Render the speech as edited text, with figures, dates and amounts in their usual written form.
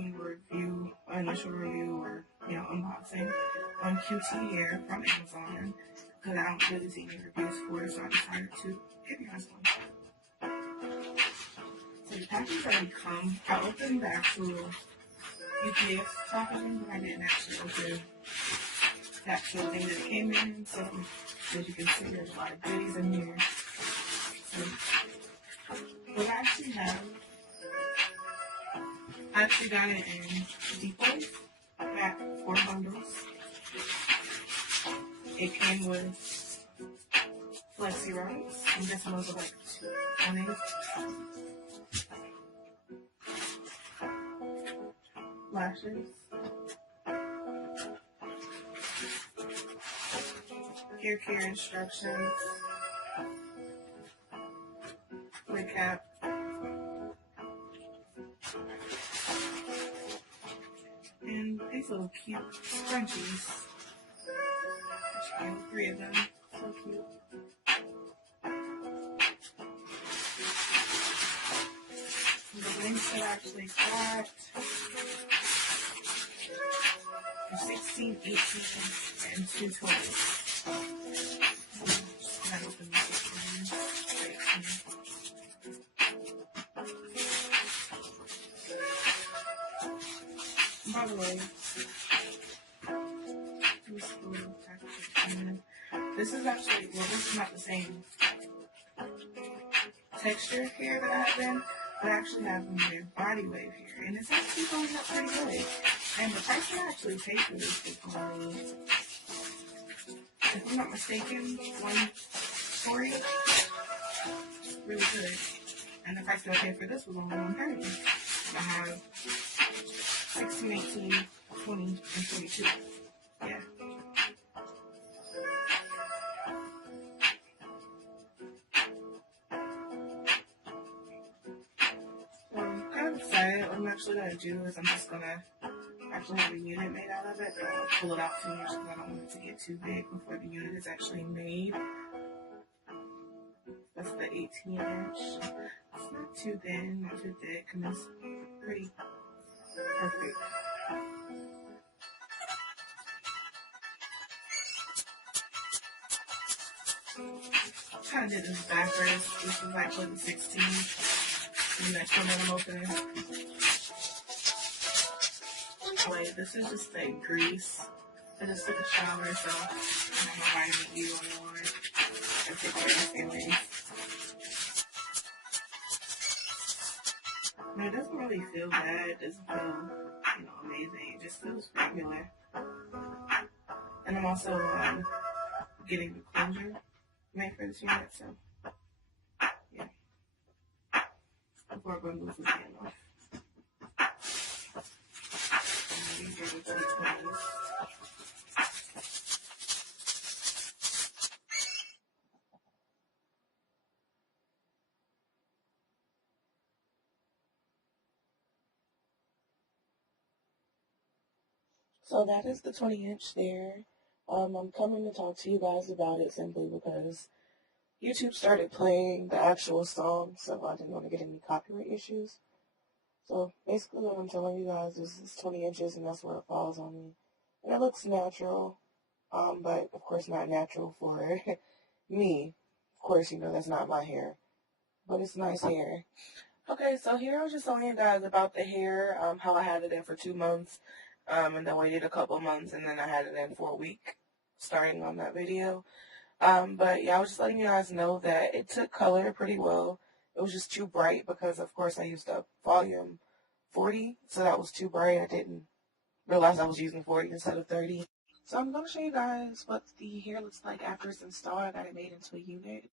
doing a review, initial review, or unboxing on QTHAIR from Amazon because I don't really see any reviews for it, so I decided to give you guys one. So the package already come. I opened the actual UPS packaging, but I didn't actually open the actual thing that it came in. So as you can see, there's a lot of goodies in here. So what I actually have, I actually got it in decoys. I got 4 bundles. It came with flexi rods. I'm guessing those are like 20. Lashes. Hair care instructions. Wig cap. And these little cute scrunchies. I have 3 of them. So cute. The links that I actually got are 16, 18, and 220. Just gotta open this one. By the way, this is actually, well, this is not the same texture hair that I have in, but I actually have their body wave here, and it's actually going up pretty good. And the price I actually paid for this is only, if I'm not mistaken, $140. Really good. And the price that I paid for this was only $130. I have 16, 18, 20, and 22. Yeah. So I'm kind of excited. What I'm actually going to do is I'm just going to actually have a unit made out of it. But I'll pull it out too much because I don't want it to get too big before the unit is actually made. That's the 18-inch. It's not too thin, not too thick, and it's pretty perfect. I kind of did this backwards. This is like putting 16. The next one that I'm opening. Wait, this is just like grease. I just took a shower, so I have my vitamin E on. I take care of my face. No, it doesn't really feel bad. It doesn't feel, amazing. It just feels regular. And I'm also getting the closure made for this unit, so yeah. Before I go and move this hand off. And these are the 220s. So that is the 20-inch there. I'm coming to talk to you guys about it simply because YouTube started playing the actual song, so I didn't want to get any copyright issues. So basically what I'm telling you guys is it's 20 inches and that's where it falls on me. And it looks natural, but of course not natural for me. Of course, that's not my hair, but it's nice hair. Okay, so here I was just telling you guys about the hair, how I had it in for 2 months. And then waited a couple months, and then I had it in for a week, starting on that video. But yeah, I was just letting you guys know that it took color pretty well. It was just too bright because, of course, I used up volume 40, so that was too bright. I didn't realize I was using 40 instead of 30. So I'm going to show you guys what the hair looks like after it's installed. I got it made into a unit.